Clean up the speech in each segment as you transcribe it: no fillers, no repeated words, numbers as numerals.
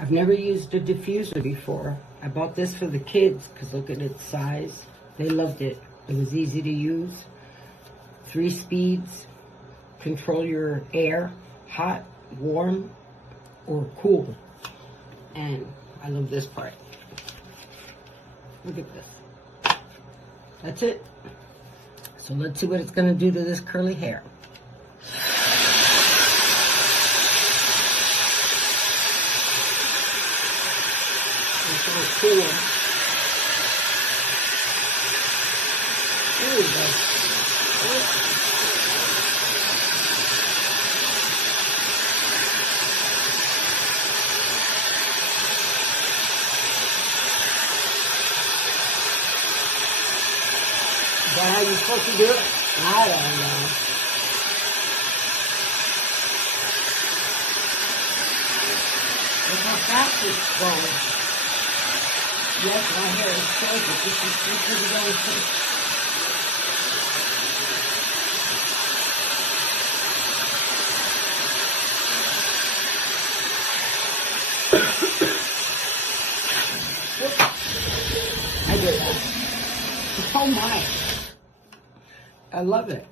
I've never used a diffuser before. I bought this for the kids because look at its size. They loved it. It was easy to use. 3 speeds. Control your air, hot, warm, or cool. And I love this part. Look at this. That's it. So let's see what it's going to do to this curly hair. It's so cool. There we go. Is that how you're supposed to do it? I don't know. Look how fast it's going. Yes, my hair is perfect. This is going to I did that. Oh my. I love it.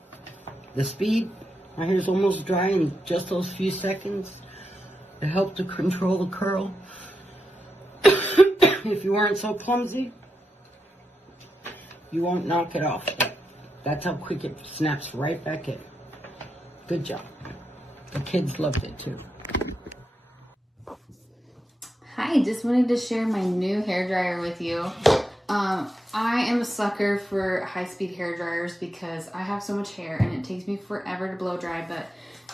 The speed. My hair's almost dry in just those few seconds. It helped to control the curl. If you weren't so clumsy, you won't knock it off. That's how quick it snaps right back in. Good job. The kids loved it too. Hi, just wanted to share my new hairdryer with you. I am a sucker for high-speed hair dryers because I have so much hair and it takes me forever to blow dry, but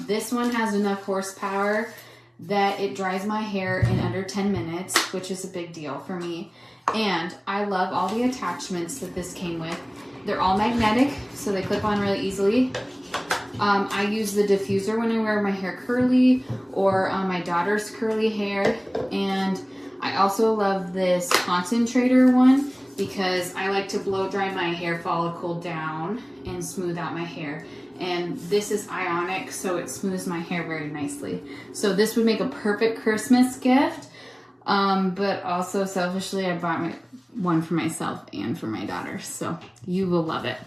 this one has enough horsepower that it dries my hair in under 10 minutes, which is a big deal for me. And I love all the attachments that this came with. They're all magnetic, so they clip on really easily. I use the diffuser when I wear my hair curly or my daughter's curly hair. And I also love this concentrator one because I like to blow dry my hair follicle down and smooth out my hair. And this is Ionic, so it smooths my hair very nicely. So this would make a perfect Christmas gift. But also selfishly, I bought one for myself and for my daughter. So you will love it.